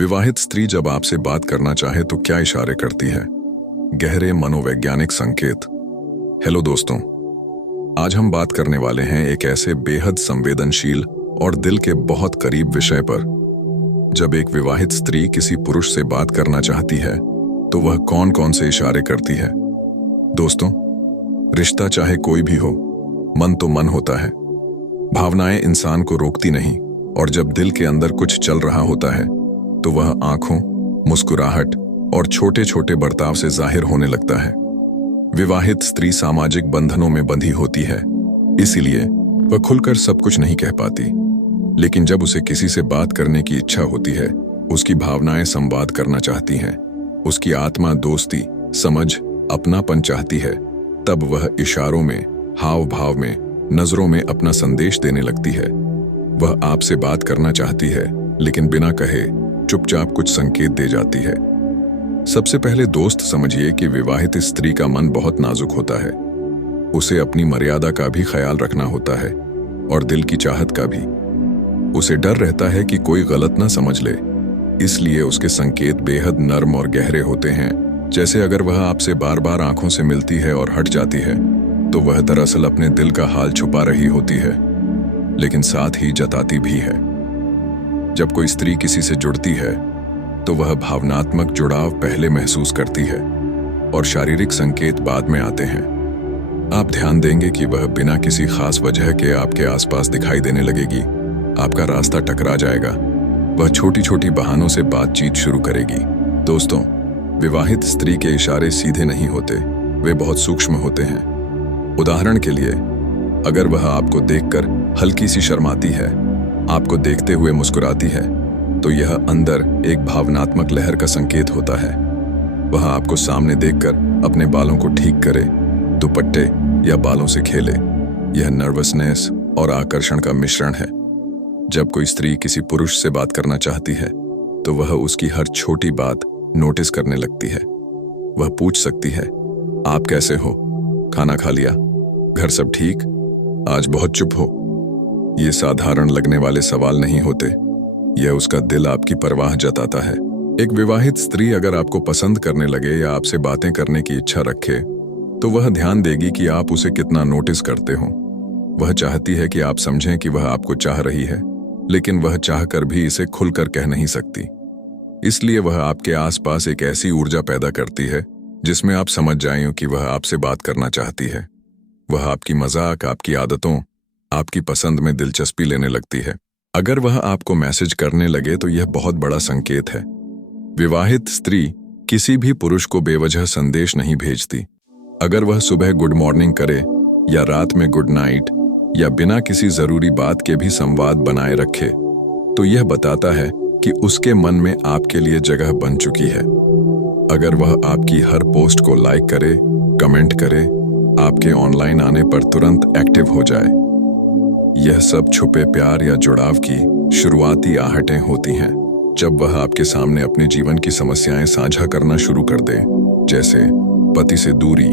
विवाहित स्त्री जब आपसे बात करना चाहे तो क्या इशारे करती है? गहरे मनोवैज्ञानिक संकेत। हेलो दोस्तों, आज हम बात करने वाले हैं एक ऐसे बेहद संवेदनशील और दिल के बहुत करीब विषय पर। जब एक विवाहित स्त्री किसी पुरुष से बात करना चाहती है तो वह कौन कौन से इशारे करती है? दोस्तों, रिश्ता चाहे कोई भी हो, मन तो मन होता है। भावनाएं इंसान को रोकती नहीं, और जब दिल के अंदर कुछ चल रहा होता है तो वह आंखों, मुस्कुराहट और छोटे छोटे बर्ताव से जाहिर होने लगता है। विवाहित स्त्री सामाजिक बंधनों में बंधी होती है, इसीलिए वह खुलकर सब कुछ नहीं कह पाती। लेकिन जब उसे किसी से बात करने की इच्छा होती है, उसकी भावनाएं संवाद करना चाहती हैं, उसकी आत्मा दोस्ती, समझ, अपनापन चाहती है, तब वह इशारों में, हाव भाव में, नजरों में अपना संदेश देने लगती है। वह आपसे बात करना चाहती है, लेकिन बिना कहे चुपचाप कुछ संकेत दे जाती है। सबसे पहले दोस्त समझिए कि विवाहित स्त्री का मन बहुत नाजुक होता है। उसे अपनी मर्यादा का भी ख्याल रखना होता है और दिल की चाहत का भी। उसे डर रहता है कि कोई गलत ना समझ ले, इसलिए उसके संकेत बेहद नर्म और गहरे होते हैं। जैसे अगर वह आपसे बार बार आंखों से मिलती है और हट जाती है, तो वह दरअसल अपने दिल का हाल छुपा रही होती है, लेकिन साथ ही जताती भी है। जब कोई स्त्री किसी से जुड़ती है तो वह भावनात्मक जुड़ाव पहले महसूस करती है और शारीरिक संकेत बाद में आते हैं। आप ध्यान देंगे कि वह बिना किसी खास वजह के आपके आसपास दिखाई देने लगेगी। आपका रास्ता टकरा जाएगा। वह छोटी छोटी बहानों से बातचीत शुरू करेगी। दोस्तों, विवाहित स्त्री के इशारे सीधे नहीं होते, वे बहुत सूक्ष्म होते हैं। उदाहरण के लिए, अगर वह आपको देखकर हल्की सी शर्माती है, आपको देखते हुए मुस्कुराती है, तो यह अंदर एक भावनात्मक लहर का संकेत होता है। वह आपको सामने देखकर अपने बालों को ठीक करे, दुपट्टे या बालों से खेले। यह नर्वसनेस और आकर्षण का मिश्रण है। जब कोई स्त्री किसी पुरुष से बात करना चाहती है तो वह उसकी हर छोटी बात नोटिस करने लगती है। वह पूछ सकती है, आप कैसे हो? खाना खा लिया? घर सब ठीक? आज बहुत चुप हो। ये साधारण लगने वाले सवाल नहीं होते, यह उसका दिल आपकी परवाह जताता है। एक विवाहित स्त्री अगर आपको पसंद करने लगे या आपसे बातें करने की इच्छा रखे, तो वह ध्यान देगी कि आप उसे कितना नोटिस करते हो। वह चाहती है कि आप समझें कि वह आपको चाह रही है, लेकिन वह चाहकर भी इसे खुलकर कह नहीं सकती। इसलिए वह आपके आसपास एक ऐसी ऊर्जा पैदा करती है जिसमें आप समझ जाएं कि वह आपसे बात करना चाहती है। वह आपकी मजाक, आपकी आदतों, आपकी पसंद में दिलचस्पी लेने लगती है। अगर वह आपको मैसेज करने लगे तो यह बहुत बड़ा संकेत है। विवाहित स्त्री किसी भी पुरुष को बेवजह संदेश नहीं भेजती। अगर वह सुबह गुड मॉर्निंग करे या रात में गुड नाइट या बिना किसी जरूरी बात के भी संवाद बनाए रखे, तो यह बताता है कि उसके मन में आपके लिए जगह बन चुकी है। अगर वह आपकी हर पोस्ट को लाइक करे, कमेंट करे, आपके ऑनलाइन आने पर तुरंत एक्टिव हो जाए, यह सब छुपे प्यार या जुड़ाव की शुरुआती आहटें होती हैं। जब वह आपके सामने अपने जीवन की समस्याएं साझा करना शुरू कर दे, जैसे पति से दूरी,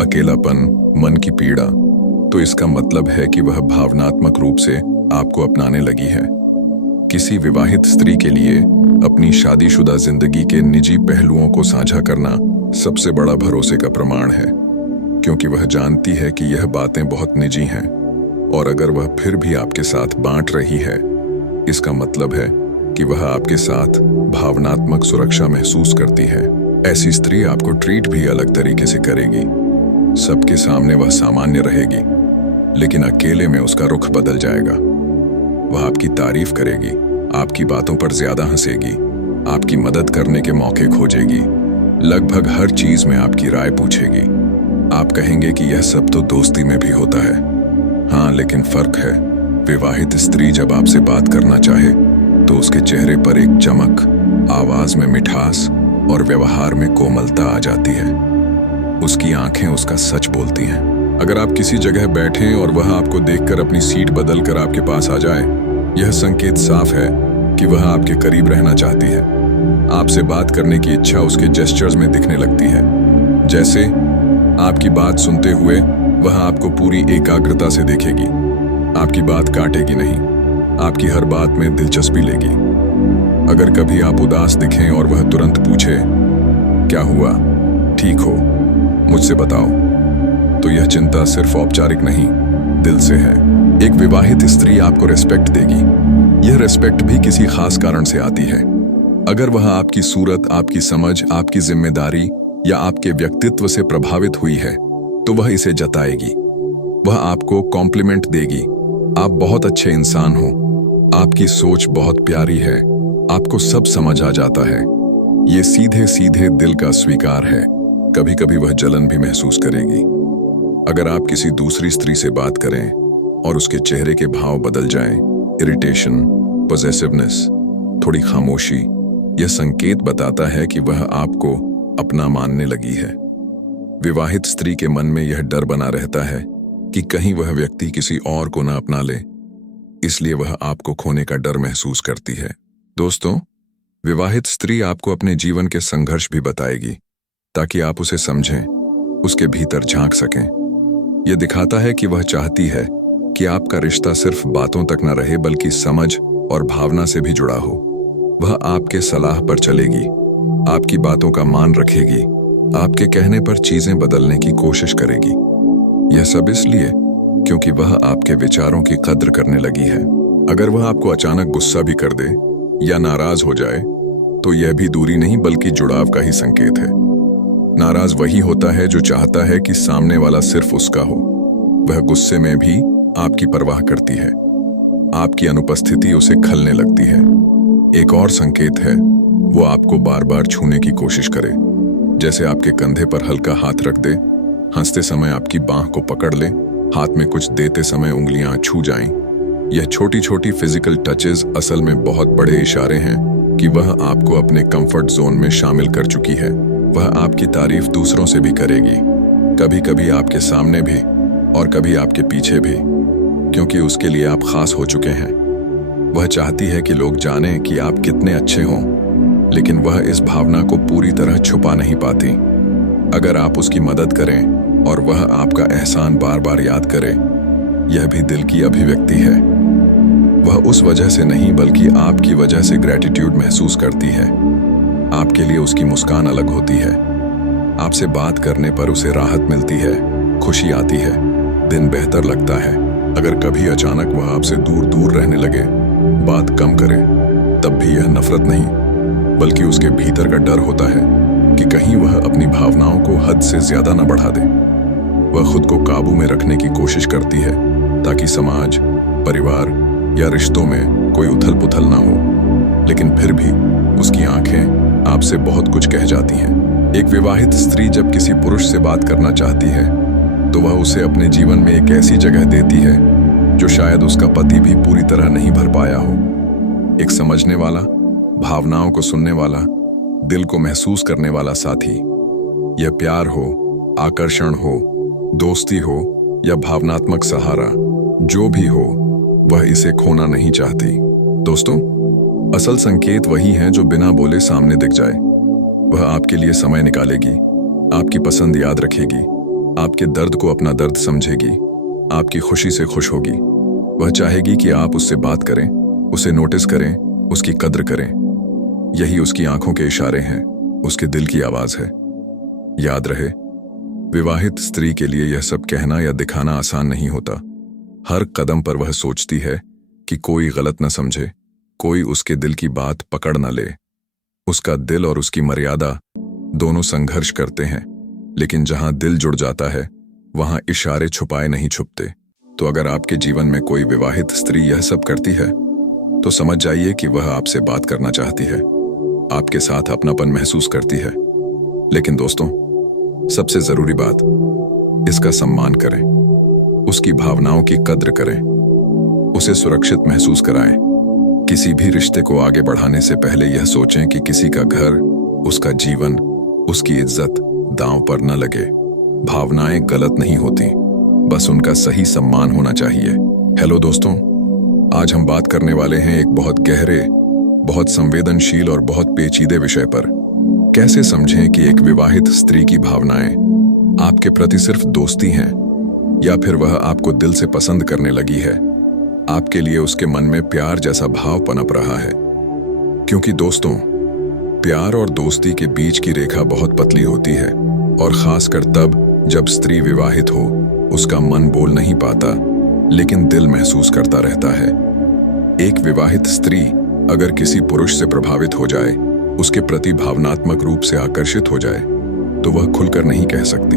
अकेलापन, मन की पीड़ा, तो इसका मतलब है कि वह भावनात्मक रूप से आपको अपनाने लगी है। किसी विवाहित स्त्री के लिए अपनी शादीशुदा जिंदगी के निजी पहलुओं को साझा करना सबसे बड़ा भरोसे का प्रमाण है, क्योंकि वह जानती है कि यह बातें बहुत निजी हैं, और अगर वह फिर भी आपके साथ बांट रही है, इसका मतलब है कि वह आपके साथ भावनात्मक सुरक्षा महसूस करती है। ऐसी स्त्री आपको ट्रीट भी अलग तरीके से करेगी। सबके सामने वह सामान्य रहेगी, लेकिन अकेले में उसका रुख बदल जाएगा। वह आपकी तारीफ करेगी, आपकी बातों पर ज्यादा हंसेगी, आपकी मदद करने के मौके खोजेगी, लगभग हर चीज में आपकी राय पूछेगी। आप कहेंगे कि यह सब तो दोस्ती में भी होता है। हाँ, लेकिन फर्क है। विवाहित स्त्री जब आपसे बात करना चाहे तो उसके चेहरे पर एक चमक, आवाज में मिठास और व्यवहार में कोमलता आ जाती है। उसकी आंखें उसका सच बोलती हैं। अगर आप किसी जगह बैठें और वह आपको देखकर अपनी सीट बदलकर आपके पास आ जाए, यह संकेत साफ है कि वह आपके करीब रहना चाहती है। आपसे बात करने की इच्छा उसके जेस्चर्स में दिखने लगती है। जैसे आपकी बात सुनते हुए वह आपको पूरी एकाग्रता से देखेगी, आपकी बात काटेगी नहीं। आपकी हर बात में दिलचस्पी लेगी। अगर कभी आप उदास दिखें और वह तुरंत पूछे, क्या हुआ, ठीक हो, मुझसे बताओ, तो यह चिंता सिर्फ औपचारिक नहीं, दिल से है। एक विवाहित स्त्री आपको रिस्पेक्ट देगी। यह रिस्पेक्ट भी किसी खास कारण से आती है। अगर वह आपकी सूरत, आपकी समझ, आपकी जिम्मेदारी या आपके व्यक्तित्व से प्रभावित हुई है तो वह इसे जताएगी। वह आपको कॉम्प्लीमेंट देगी, आप बहुत अच्छे इंसान हो, आपकी सोच बहुत प्यारी है, आपको सब समझ आ जाता है। ये सीधे सीधे दिल का स्वीकार है। कभी कभी वह जलन भी महसूस करेगी। अगर आप किसी दूसरी स्त्री से बात करें और उसके चेहरे के भाव बदल जाएं, इरिटेशन, पॉसेसिवनेस, थोड़ी खामोशी, यह संकेत बताता है कि वह आपको अपना मानने लगी है। विवाहित स्त्री के मन में यह डर बना रहता है कि कहीं वह व्यक्ति किसी और को न अपना ले, इसलिए वह आपको खोने का डर महसूस करती है। दोस्तों, विवाहित स्त्री आपको अपने जीवन के संघर्ष भी बताएगी ताकि आप उसे समझें, उसके भीतर झांक सकें। यह दिखाता है कि वह चाहती है कि आपका रिश्ता सिर्फ बातों तक न रहे बल्कि समझ और भावना से भी जुड़ा हो। वह आपके सलाह पर चलेगी, आपकी बातों का मान रखेगी, आपके कहने पर चीजें बदलने की कोशिश करेगी। यह सब इसलिए क्योंकि वह आपके विचारों की कद्र करने लगी है। अगर वह आपको अचानक गुस्सा भी कर दे या नाराज हो जाए तो यह भी दूरी नहीं बल्कि जुड़ाव का ही संकेत है। नाराज वही होता है जो चाहता है कि सामने वाला सिर्फ उसका हो। वह गुस्से में भी आपकी परवाह करती है, आपकी अनुपस्थिति उसे खलने लगती है। एक और संकेत है, वो आपको बार बार छूने की कोशिश करे, जैसे आपके कंधे पर हल्का हाथ रख दे, हंसते समय आपकी बांह को पकड़ ले, हाथ में कुछ देते समय उंगलियां छू जाएं। यह छोटी छोटी फिजिकल टचेस असल में बहुत बड़े इशारे हैं कि वह आपको अपने कंफर्ट जोन में शामिल कर चुकी है। वह आपकी तारीफ दूसरों से भी करेगी, कभी कभी आपके सामने भी और कभी आपके पीछे भी, क्योंकि उसके लिए आप खास हो चुके हैं। वह चाहती है कि लोग जानें कि आप कितने अच्छे हों, लेकिन वह इस भावना को पूरी तरह छुपा नहीं पाती। अगर आप उसकी मदद करें और वह आपका एहसान बार बार याद करे, यह भी दिल की अभिव्यक्ति है। वह उस वजह से नहीं बल्कि आपकी वजह से ग्रैटिट्यूड महसूस करती है। आपके लिए उसकी मुस्कान अलग होती है। आपसे बात करने पर उसे राहत मिलती है, खुशी आती है, दिन बेहतर लगता है। अगर कभी अचानक वह आपसे दूर दूर रहने लगे, बात कम करे, तब भी यह नफरत नहीं बल्कि उसके भीतर का डर होता है कि कहीं वह अपनी भावनाओं को हद से ज्यादा न बढ़ा दे। वह खुद को काबू में रखने की कोशिश करती है ताकि समाज, परिवार या रिश्तों में कोई उथल पुथल ना हो, लेकिन फिर भी उसकी आंखें आपसे बहुत कुछ कह जाती हैं। एक विवाहित स्त्री जब किसी पुरुष से बात करना चाहती है तो वह उसे अपने जीवन में एक ऐसी जगह देती है जो शायद उसका पति भी पूरी तरह नहीं भर पाया हो। एक समझने वाला, भावनाओं को सुनने वाला, दिल को महसूस करने वाला साथी। यह प्यार हो, आकर्षण हो, दोस्ती हो या भावनात्मक सहारा, जो भी हो, वह इसे खोना नहीं चाहती। दोस्तों, असल संकेत वही हैं जो बिना बोले सामने दिख जाए। वह आपके लिए समय निकालेगी, आपकी पसंद याद रखेगी, आपके दर्द को अपना दर्द समझेगी, आपकी खुशी से खुश होगी। वह चाहेगी कि आप उससे बात करें, उसे नोटिस करें, उसकी कद्र करें। यही उसकी आंखों के इशारे हैं, उसके दिल की आवाज है। याद रहे, विवाहित स्त्री के लिए यह सब कहना या दिखाना आसान नहीं होता। हर कदम पर वह सोचती है कि कोई गलत न समझे, कोई उसके दिल की बात पकड़ न ले। उसका दिल और उसकी मर्यादा दोनों संघर्ष करते हैं, लेकिन जहां दिल जुड़ जाता है वहां इशारे छुपाए नहीं छुपते। तो अगर आपके जीवन में कोई विवाहित स्त्री यह सब करती है तो समझ जाइए कि वह आपसे बात करना चाहती है, आपके साथ अपनापन महसूस करती है। लेकिन दोस्तों, सबसे जरूरी बात, इसका सम्मान करें, उसकी भावनाओं की कद्र करें, उसे सुरक्षित महसूस कराएं। किसी भी रिश्ते को आगे बढ़ाने से पहले यह सोचें कि किसी का घर, उसका जीवन, उसकी इज्जत दांव पर न लगे। भावनाएं गलत नहीं होती, बस उनका सही सम्मान होना चाहिए। हेलो दोस्तों, आज हम बात करने वाले हैं एक बहुत गहरे, बहुत संवेदनशील और बहुत पेचीदे विषय पर। कैसे समझें कि एक विवाहित स्त्री की भावनाएं आपके प्रति सिर्फ दोस्ती हैं या फिर वह आपको दिल से पसंद करने लगी है। आपके लिए उसके मन में प्यार जैसा भाव पनप रहा है। क्योंकि दोस्तों, प्यार और दोस्ती के बीच की रेखा बहुत पतली होती है, और खासकर तब जब स्त्री विवाहित हो। उसका मन बोल नहीं पाता, लेकिन दिल महसूस करता रहता है। एक विवाहित स्त्री अगर किसी पुरुष से प्रभावित हो जाए, उसके प्रति भावनात्मक रूप से आकर्षित हो जाए, तो वह खुलकर नहीं कह सकती।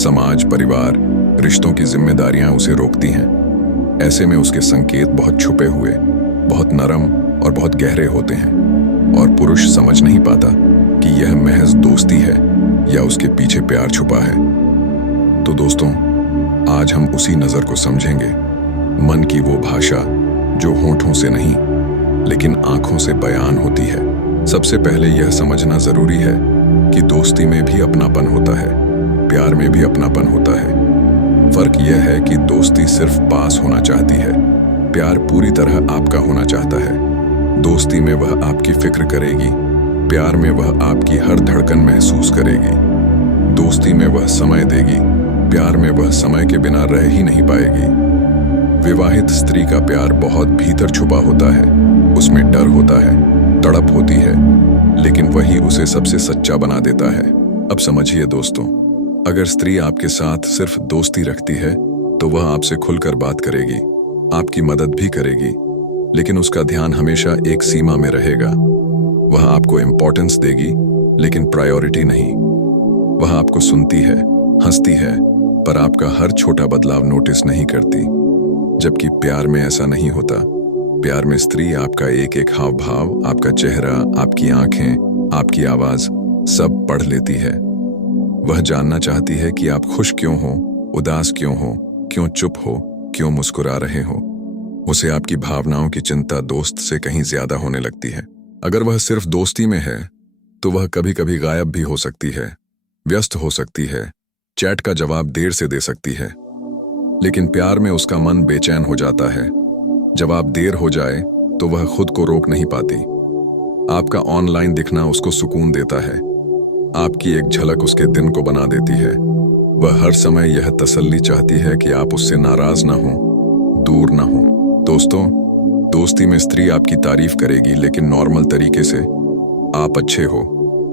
समाज, परिवार, रिश्तों की जिम्मेदारियां उसे रोकती हैं। ऐसे में उसके संकेत बहुत छुपे हुए, बहुत नरम और बहुत गहरे होते हैं, और पुरुष समझ नहीं पाता कि यह महज दोस्ती है या उसके पीछे प्यार छुपा है। तो दोस्तों, आज हम उसी नजर को समझेंगे, मन की वो भाषा जो होठों से नहीं लेकिन आंखों से बयान होती है। सबसे पहले यह समझना जरूरी है कि दोस्ती में भी अपनापन होता है, प्यार में भी अपनापन होता है। फर्क यह है कि दोस्ती सिर्फ पास होना चाहती है, प्यार पूरी तरह आपका होना चाहता है। दोस्ती में वह आपकी फिक्र करेगी, प्यार में वह आपकी हर धड़कन महसूस करेगी। दोस्ती में वह समय देगी, प्यार में वह समय के बिना रह ही नहीं पाएगी। विवाहित स्त्री का प्यार बहुत भीतर छुपा होता है, उसमें डर होता है, तड़प होती है, लेकिन वही उसे सबसे सच्चा बना देता है। अब समझिए दोस्तों, अगर स्त्री आपके साथ सिर्फ दोस्ती रखती है तो वह आपसे खुलकर बात करेगी, आपकी मदद भी करेगी, लेकिन उसका ध्यान हमेशा एक सीमा में रहेगा। वह आपको इंपॉर्टेंस देगी, लेकिन प्रायोरिटी नहीं। वह आपको सुनती है, हंसती है, पर आपका हर छोटा बदलाव नोटिस नहीं करती। जबकि प्यार में ऐसा नहीं होता। प्यार में स्त्री आपका एक एक हाव भाव, आपका चेहरा, आपकी आंखें, आपकी आवाज सब पढ़ लेती है। वह जानना चाहती है कि आप खुश क्यों हो, उदास क्यों हो, क्यों चुप हो, क्यों मुस्कुरा रहे हो। उसे आपकी भावनाओं की चिंता दोस्त से कहीं ज्यादा होने लगती है। अगर वह सिर्फ दोस्ती में है तो वह कभी कभी गायब भी हो सकती है, व्यस्त हो सकती है, चैट का जवाब देर से दे सकती है। लेकिन प्यार में उसका मन बेचैन हो जाता है। जवाब देर हो जाए तो वह खुद को रोक नहीं पाती। आपका ऑनलाइन दिखना उसको सुकून देता है, आपकी एक झलक उसके दिन को बना देती है। वह हर समय यह तसल्ली चाहती है कि आप उससे नाराज ना हो, दूर ना हो। दोस्तों, दोस्ती में स्त्री आपकी तारीफ करेगी, लेकिन नॉर्मल तरीके से। आप अच्छे हो,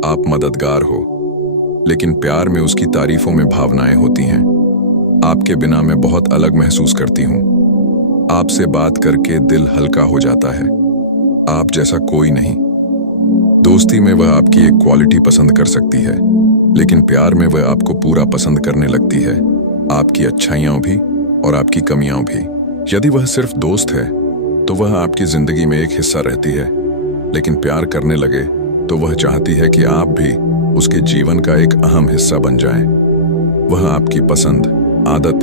आप मददगार हो। लेकिन प्यार में उसकी तारीफों में भावनाएं होती हैं। आपके बिना मैं बहुत अलग महसूस करती हूँ, आपसे बात करके दिल हल्का हो जाता है, आप जैसा कोई नहीं। दोस्ती में वह आपकी एक क्वालिटी पसंद कर सकती है, लेकिन प्यार में वह आपको पूरा पसंद करने लगती है, आपकी अच्छाइयां भी और आपकी कमियां भी। यदि वह सिर्फ दोस्त है तो वह आपकी जिंदगी में एक हिस्सा रहती है, लेकिन प्यार करने लगे तो वह चाहती है कि आप भी उसके जीवन का एक अहम हिस्सा बन जाएं। वह आपकी पसंद, आदत,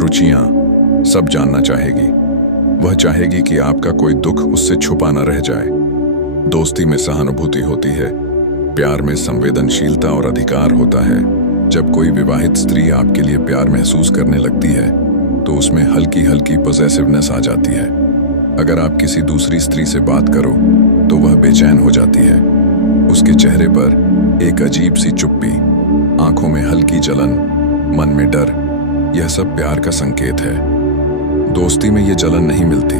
रुचियां सब जानना चाहेगी। वह चाहेगी कि आपका कोई दुख उससे छुपा न रह जाए। दोस्ती में सहानुभूति होती है, प्यार में संवेदनशीलता और अधिकार होता है। जब कोई विवाहित स्त्री आपके लिए प्यार महसूस करने लगती है तो उसमें हल्की हल्की पॉसेसिवनेस आ जाती है। अगर आप किसी दूसरी स्त्री से बात करो तो वह बेचैन हो जाती है। उसके चेहरे पर एक अजीब सी चुप्पी, आंखों में हल्की जलन, मन में डर, यह सब प्यार का संकेत है। दोस्ती में यह जलन नहीं मिलती।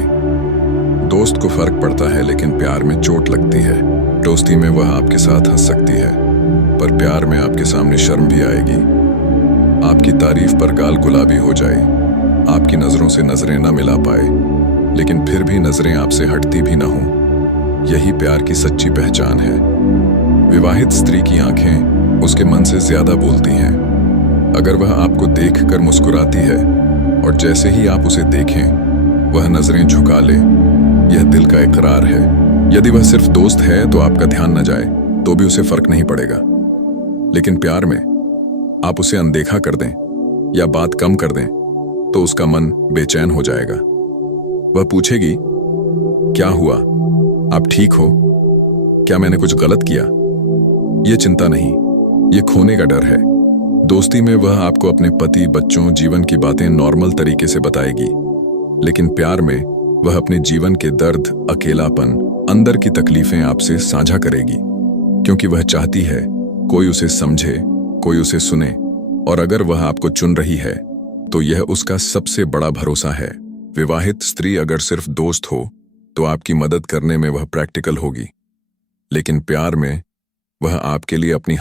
दोस्त को फर्क पड़ता है, लेकिन प्यार में चोट लगती है। दोस्ती में वह आपके साथ हंस सकती है, पर प्यार में आपके सामने शर्म भी आएगी। आपकी तारीफ पर गाल गुलाबी हो जाए, आपकी नजरों से नजरें न मिला पाए, लेकिन फिर भी नजरें आपसे हटती भी ना हो। यही प्यार की सच्ची पहचान है। विवाहित स्त्री की आंखें उसके मन से ज्यादा बोलती हैं। अगर वह आपको देखकर मुस्कुराती है और जैसे ही आप उसे देखें वह नजरें झुका ले, यह दिल का इकरार है। यदि वह सिर्फ दोस्त है तो आपका ध्यान न जाए तो भी उसे फर्क नहीं पड़ेगा, लेकिन प्यार में आप उसे अनदेखा कर दें या बात कम कर दें तो उसका मन बेचैन हो जाएगा। वह पूछेगी, क्या हुआ, आप ठीक हो, क्या मैंने कुछ गलत किया? ये चिंता नहीं, ये खोने का डर है। दोस्ती में वह आपको अपने पति, बच्चों, जीवन की बातें नॉर्मल तरीके से बताएगी, लेकिन प्यार में वह अपने जीवन के दर्द, अकेलापन, अंदर की तकलीफें आपसे साझा करेगी, क्योंकि वह चाहती है कोई उसे समझे, कोई उसे सुने। और अगर वह आपको चुन रही है तो यह उसका सबसे बड़ा भरोसा है। विवाहित स्त्री अगर सिर्फ दोस्त हो तो आपकी मदद करने में वह प्रैक्टिकल होगी, लेकिन प्यार में वह आपके लिए अपनी